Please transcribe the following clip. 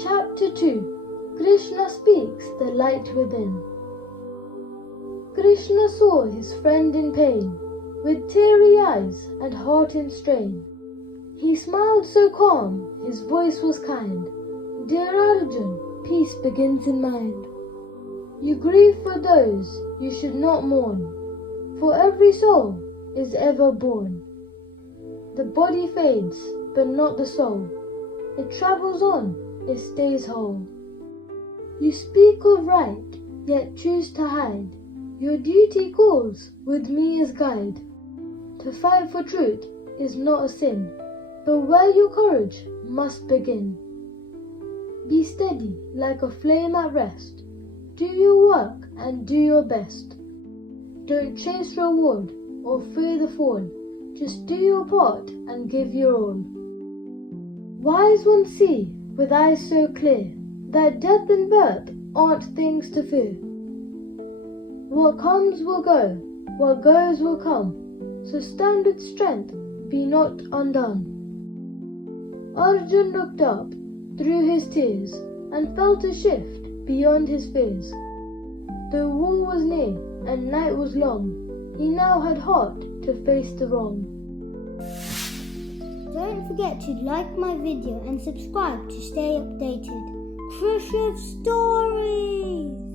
Chapter 2. Krishna speaks the light within. Krishna saw his friend in pain, with teary eyes and heart in strain. He smiled so calm, his voice was kind. Dear Arjun, peace begins in mind. You grieve for those you should not mourn, for every soul is ever born. The body fades, but not the soul. It travels on, it stays whole. You speak of right, yet choose to hide. Your duty calls, with me as guide. To fight for truth is not a sin, but where your courage must begin. Be steady like a flame at rest. Do your work and do your best. Don't chase reward or fear the fall. Just do your part and give your all. Wise ones see with eyes so clear that death and birth aren't things to fear. What comes will go, what goes will come. So stand with strength, be not undone. Arjun looked up through his tears and felt a shift beyond his fears. Though war was near and night was long, he now had heart to face the wrong. Don't forget to like my video and subscribe to stay updated. Krishna Stories!